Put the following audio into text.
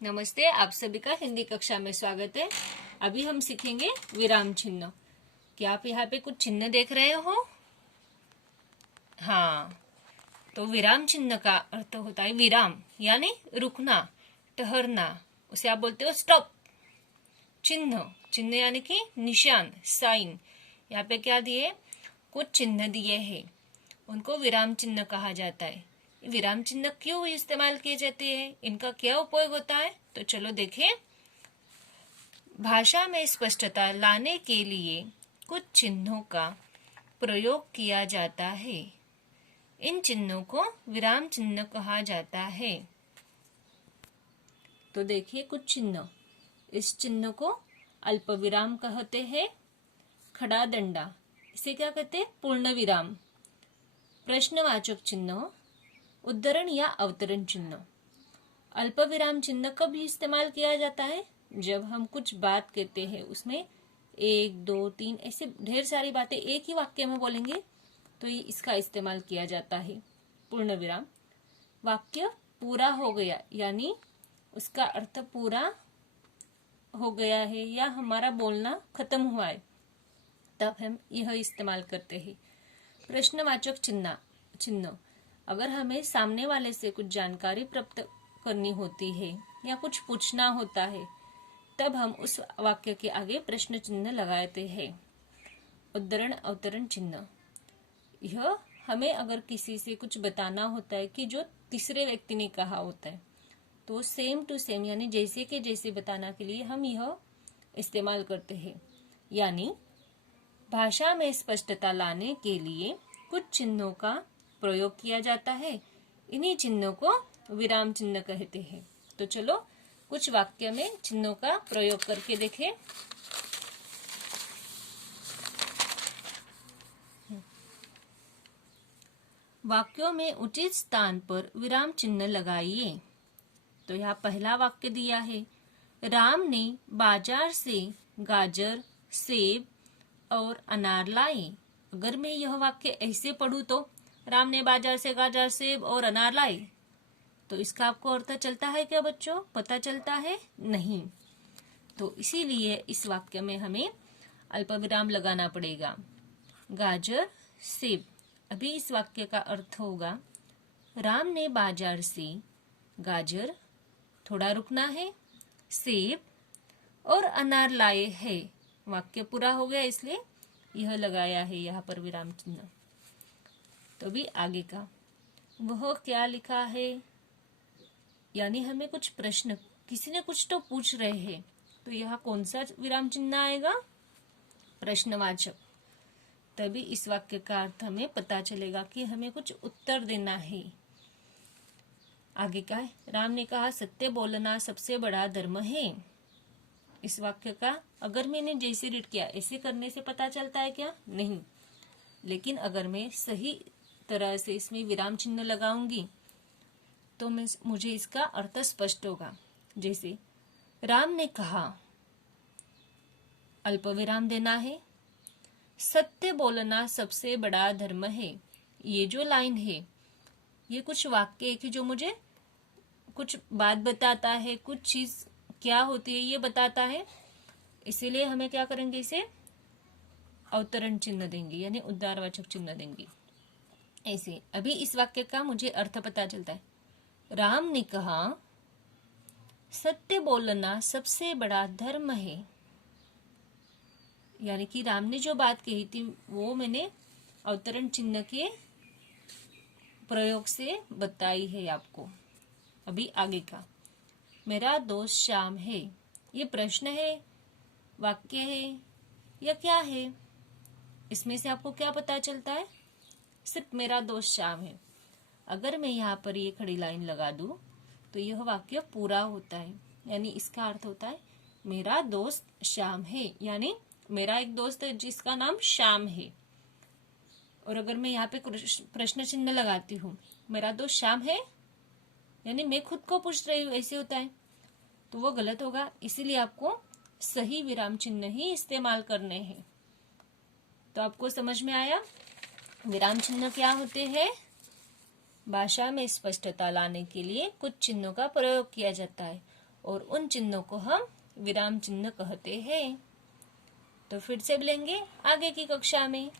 नमस्ते, आप सभी का हिंदी कक्षा में स्वागत है। अभी हम सीखेंगे विराम चिन्ह। क्या आप यहाँ पे कुछ चिन्ह देख रहे हो? हाँ, तो विराम चिन्ह का अर्थ होता है विराम यानी रुकना, ठहरना। उसे आप बोलते हो स्टॉप। चिन्ह चिन्ह यानी कि निशान, साइन। यहाँ पे क्या दिए? कुछ चिन्ह दिए हैं, उनको विराम चिन्ह कहा जाता है। विराम चिन्ह क्यों इस्तेमाल किए जाते हैं, इनका क्या उपयोग होता है, तो चलो देखें। भाषा में स्पष्टता लाने के लिए कुछ चिन्हों का प्रयोग किया जाता है। इन चिन्हों को विराम चिन्ह कहा जाता है। तो देखिए कुछ चिन्ह। इस चिन्ह को अल्प विराम कहते हैं। खड़ा दंडा, इसे क्या कहते हैं? पूर्ण विराम। प्रश्नवाचक चिन्ह, उद्धरण या अवतरण चिन्ह। अल्प विराम चिन्ह कब इस्तेमाल किया जाता है? जब हम कुछ बात कहते हैं, उसमें 1, 2, 3 ऐसे ढेर सारी बातें एक ही वाक्य में बोलेंगे, तो ये इसका इस्तेमाल किया जाता है। पूर्ण विराम, वाक्य पूरा हो गया यानी उसका अर्थ पूरा हो गया है या हमारा बोलना खत्म हुआ है, तब हम यह इस्तेमाल करते हैं। प्रश्नवाचक चिन्ह, अगर हमें सामने वाले से कुछ जानकारी प्राप्त करनी होती है या कुछ पूछना होता है, तब हम उस वाक्य के आगे प्रश्न चिन्ह लगाते हैं। उद्धरण अवतरण चिन्ह, यह हमें अगर किसी से कुछ बताना होता है कि जो तीसरे व्यक्ति ने कहा होता है, तो सेम टू सेम यानी जैसे के जैसे बताना के लिए हम यह इस्तेमाल करते हैं। यानी भाषा में स्पष्टता लाने के लिए कुछ चिन्हों का प्रयोग किया जाता है। इन्हीं चिन्हों को विराम चिन्ह कहते हैं। तो चलो कुछ वाक्य में चिन्हों का प्रयोग करके देखें। वाक्यों में उचित स्थान पर विराम चिन्ह लगाइए। तो यहाँ पहला वाक्य दिया है, राम ने बाजार से गाजर, सेब और अनार लाए। अगर मैं यह वाक्य ऐसे पढ़ूं तो राम ने बाजार से गाजर, सेब और अनार लाए, तो इसका आपको अर्थ चलता है क्या बच्चों? पता चलता है? नहीं। तो इसीलिए इस वाक्य में हमें अल्पविराम लगाना पड़ेगा। गाजर, सेब। अभी इस वाक्य का अर्थ होगा, राम ने बाजार से गाजर, थोड़ा रुकना है, सेब और अनार लाए हैं। वाक्य पूरा हो गया, इसलिए यह लगाया है यहाँ पर विराम चिन्ह। तो भी आगे का, वह क्या लिखा है, यानी हमें कुछ प्रश्न, किसी ने कुछ तो पूछ रहे हैं, तो यहाँ कौन सा विराम चिन्ह आएगा? प्रश्नवाचक। तभी इस वाक्य का अर्थ हमें पता चलेगा कि हमें कुछ उत्तर देना है। आगे का है, राम ने कहा सत्य बोलना सबसे बड़ा धर्म है। इस वाक्य का अगर मैंने जैसे रीड किया ऐसे करने से पता चलता है क्या? नहीं। लेकिन अगर मैं सही तरह से इसमें विराम चिन्ह लगाऊंगी तो मुझे इसका अर्थ स्पष्ट होगा। जैसे राम ने कहा, अल्प विराम देना है, सत्य बोलना सबसे बड़ा धर्म है। ये जो लाइन है, ये कुछ वाक्य है कि जो मुझे कुछ बात बताता है, कुछ चीज क्या होती है ये बताता है। इसीलिए हमें क्या करेंगे, इसे अवतरण चिन्ह देंगे यानी उद्गारवाचक चिन्ह देंगे। ऐसे अभी इस वाक्य का मुझे अर्थ पता चलता है। राम ने कहा सत्य बोलना सबसे बड़ा धर्म है, यानी कि राम ने जो बात कही थी वो मैंने अवतरण चिन्ह के प्रयोग से बताई है आपको। अभी आगे का, मेरा दोस्त श्याम है। ये प्रश्न है, वाक्य है या क्या है? इसमें से आपको क्या पता चलता है? सिर्फ मेरा दोस्त श्याम है। अगर मैं यहाँ पर ये खड़ी लाइन लगा दूं तो यह वाक्य पूरा होता है, यानी इसका अर्थ होता है मेरा दोस्त श्याम है, यानी मेरा एक दोस्त है जिसका नाम श्याम है। और अगर मैं यहाँ पे प्रश्न चिन्ह लगाती हूँ, मेरा दोस्त श्याम है, यानी मैं खुद को पूछ रही हूँ, ऐसे होता है, तो वो गलत होगा। इसीलिए आपको सही विराम चिन्ह ही इस्तेमाल करने हैं। तो आपको समझ में आया विराम चिन्ह क्या होते हैं? भाषा में स्पष्टता लाने के लिए कुछ चिन्हों का प्रयोग किया जाता है और उन चिन्हों को हम विराम चिन्ह कहते हैं। तो फिर से मिलेंगे आगे की कक्षा में।